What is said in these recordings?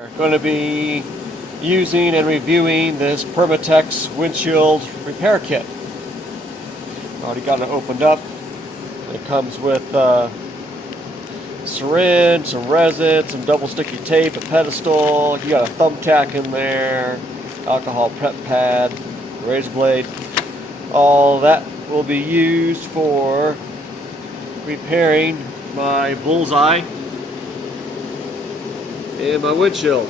We're going to be using and reviewing this Permatex windshield repair kit. Already got it opened up. It comes with a syringe, some resin, some double sticky tape, a pedestal. You got a thumbtack in there, alcohol prep pad, razor blade. All that will be used for repairing my bullseye and my windshield,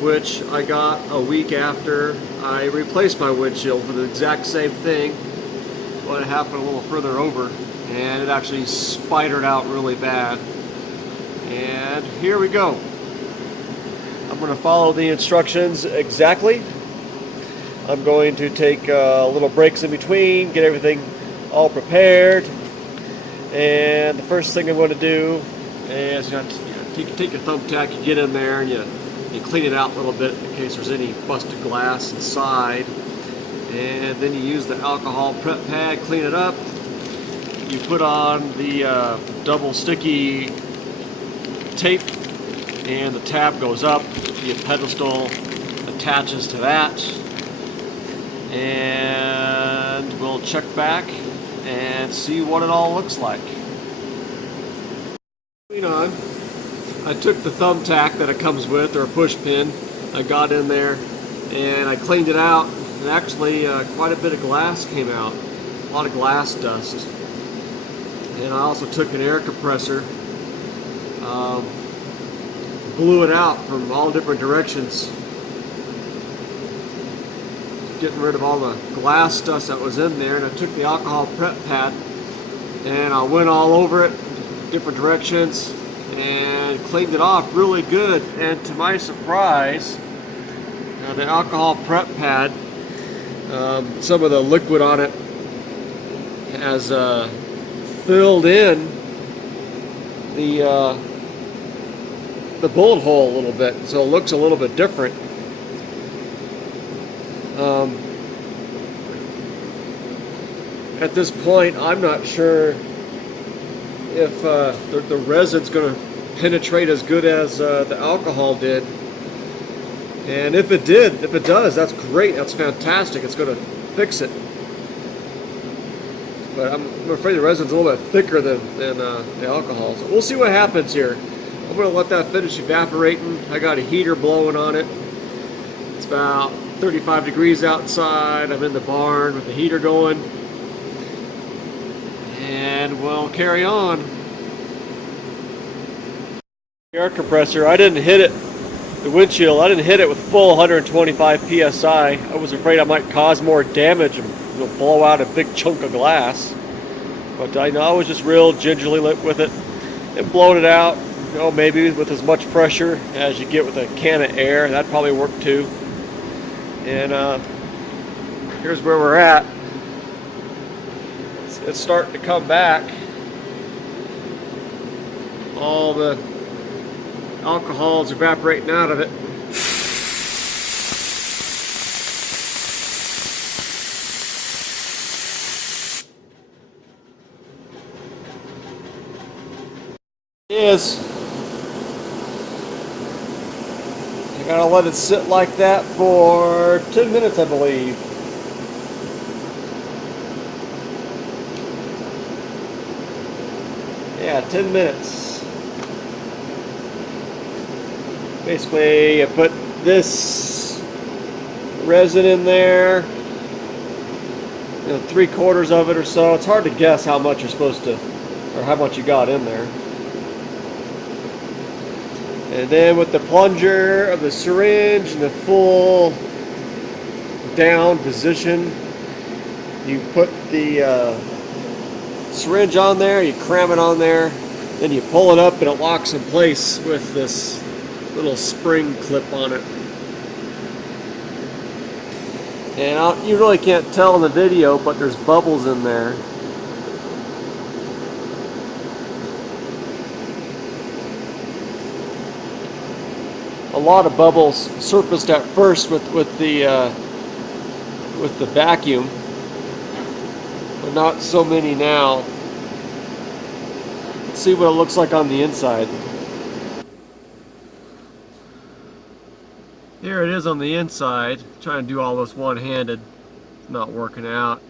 which I got a week after I replaced my windshield for the exact same thing. But it happened a little further over, and it actually spidered out really bad. And here we go. I'm going to follow the instructions exactly. I'm going to take little breaks in between, get everything all prepared. And the first thing I'm going to do is take your thumbtack, you get in there, and you clean it out a little bit in case there's any busted glass inside. And then you use the alcohol prep pad, clean it up. You put on the double sticky tape, and the tab goes up. The pedestal attaches to that. And we'll check back and see what it all looks like. On, I took the thumbtack that it comes with, or a push pin. I got in there and I cleaned it out, and actually quite a bit of glass came out, a lot of glass dust. And I also took an air compressor, blew it out from all different directions, getting rid of all the glass dust that was in there. And I took the alcohol prep pad and I went all over it, different directions, and cleaned it off really good. And to my surprise, the alcohol prep pad, some of the liquid on it has filled in the bullet hole a little bit, so it looks a little bit different. At this point, I'm not sure if the resin's going to penetrate as good as the alcohol did. And if it does, that's great. That's fantastic. It's going to fix it. But I'm afraid the resin's a little bit thicker than the alcohol. So we'll see what happens here. I'm going to let that finish evaporating. I got a heater blowing on it. It's about 35 degrees outside. I'm in the barn with the heater going. And we'll carry on. The air compressor, I didn't hit it, the windshield, I didn't hit it with full 125 psi. I was afraid I might cause more damage and blow out a big chunk of glass. But I know I was just real gingerly with it and blowing it out, maybe with as much pressure as you get with a can of air. That'd probably work too. And here's where we're at. It's starting to come back. All the alcohol is evaporating out of it. You gotta let it sit like that for 10 minutes, I believe. Yeah, 10 minutes. Basically, I put this resin in there, 3/4 of it or so. It's hard to guess how much you're supposed to, or how much you got in there. And then with the plunger of the syringe in the full down position, you put the syringe on there, you cram it on there, then you pull it up and it locks in place with this little spring clip on it. And you really can't tell in the video, but there's bubbles in there. A lot of bubbles surfaced at first with the vacuum, but not so many now. Let's see what it looks like on the inside. Here it is on the inside. Trying to do all this one-handed, not working out.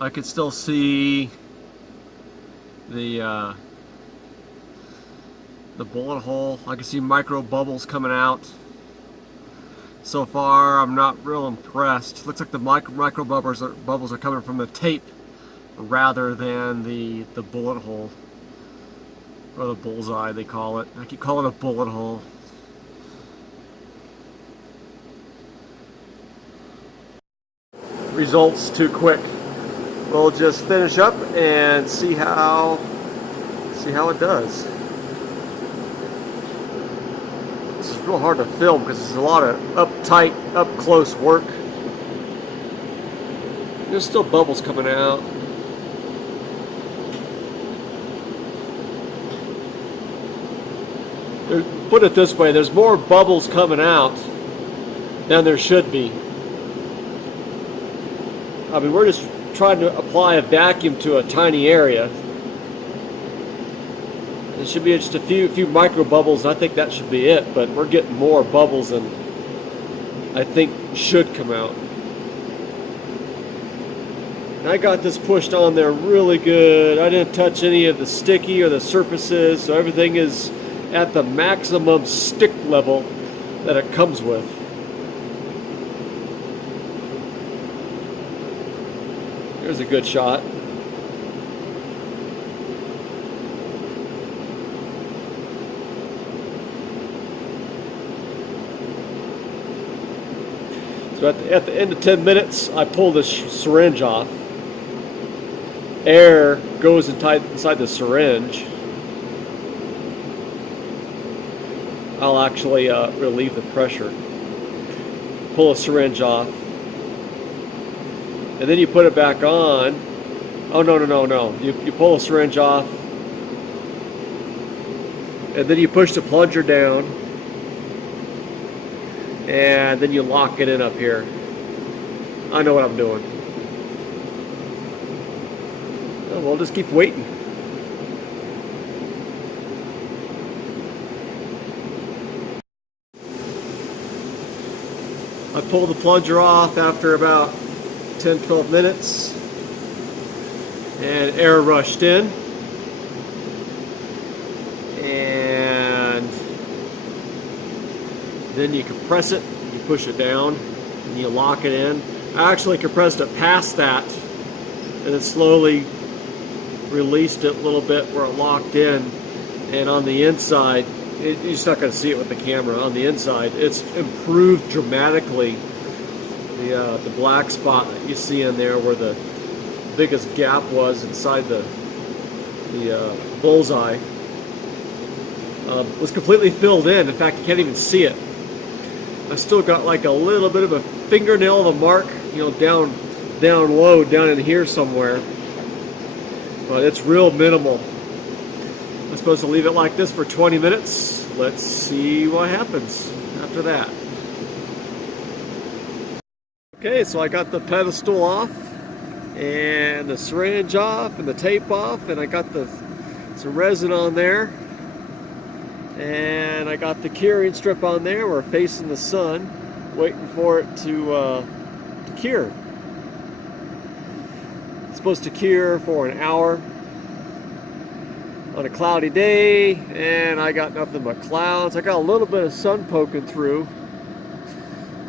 I could still see the bullet hole. I can see micro bubbles coming out. So far, I'm not real impressed. Looks like the micro bubbles are coming from the tape rather than the bullet hole, or the bullseye they call it. I keep calling it a bullet hole. Results too quick. We'll just finish up and see how it does. This is real hard to film because there's a lot of uptight, up close work. There's still bubbles coming out. Put it this way, there's more bubbles coming out than there should be. I mean, we're just trying to apply a vacuum to a tiny area. There should be just a few micro bubbles. I think that should be it, but we're getting more bubbles than I think should come out. And I got this pushed on there really good. I didn't touch any of the sticky or the surfaces, so everything is at the maximum stick level that it comes with. Here's a good shot. So at the end of 10 minutes, I pull this syringe off. Air goes inside the syringe. I'll actually relieve the pressure. Pull a syringe off. And then you put it back on. Oh, no. You pull a syringe off. And then you push the plunger down. And then you lock it in up here. I know what I'm doing. Oh, we'll just keep waiting. I pulled the plunger off after about 10-12 minutes, and air rushed in, and then you compress it, you push it down, and you lock it in. I actually compressed it past that, and then slowly released it a little bit where it locked in, and on the inside, you're just not going to see it with the camera. On the inside, it's improved dramatically. The black spot that you see in there where the biggest gap was inside the bullseye was completely filled in. In fact, you can't even see it. I still got like a little bit of a fingernail of a mark, you know, down low, down in here somewhere. But it's real minimal. I'm supposed to leave it like this for 20 minutes. Let's see what happens after that. Okay, so I got the pedestal off, and the syringe off, and the tape off, and I got some resin on there, and I got the curing strip on there. We're facing the sun, waiting for it to cure. It's supposed to cure for an hour on a cloudy day, and I got nothing but clouds. I got a little bit of sun poking through.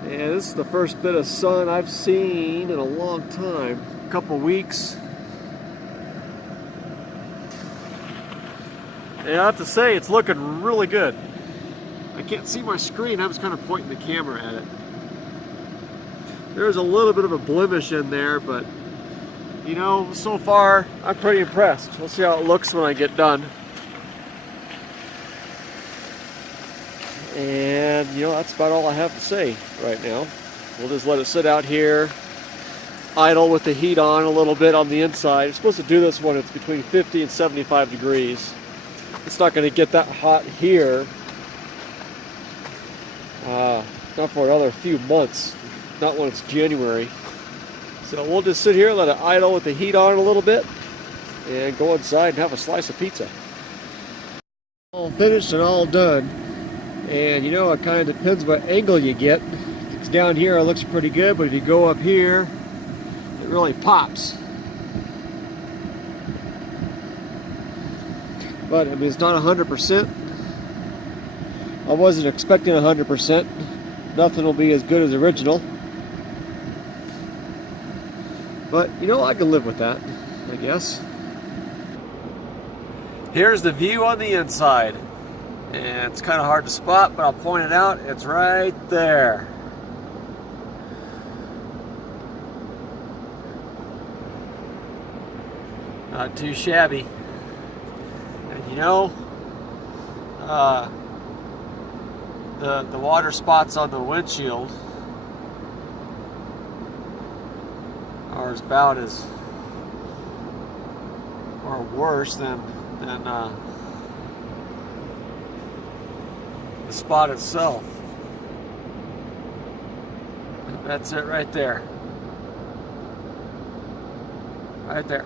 And this is the first bit of sun I've seen in a long time, a couple weeks. And I have to say, it's looking really good. I can't see my screen, I was kind of pointing the camera at it. There's a little bit of a blemish in there, but you know, so far I'm pretty impressed. We'll see how it looks when I get done. And you know, that's about all I have to say right now. We'll just let it sit out here, idle with the heat on a little bit on the inside. It's supposed to do this when it's between 50 and 75 degrees. It's not going to get that hot here. Not for another few months. Not when it's January. So we'll just sit here, let it idle with the heat on a little bit, and go inside and have a slice of pizza. All finished and all done. And you know, it kind of depends what angle you get. It's down here, it looks pretty good, but if you go up here, it really pops. But I mean, it's not 100%. I wasn't expecting 100%. Nothing will be as good as original. But you know, I can live with that, I guess. Here's the view on the inside. And it's kind of hard to spot, but I'll point it out. It's right there. Not too shabby. And you know, the water spots on the windshield are about as, or worse than the spot itself. That's it right there. Right there.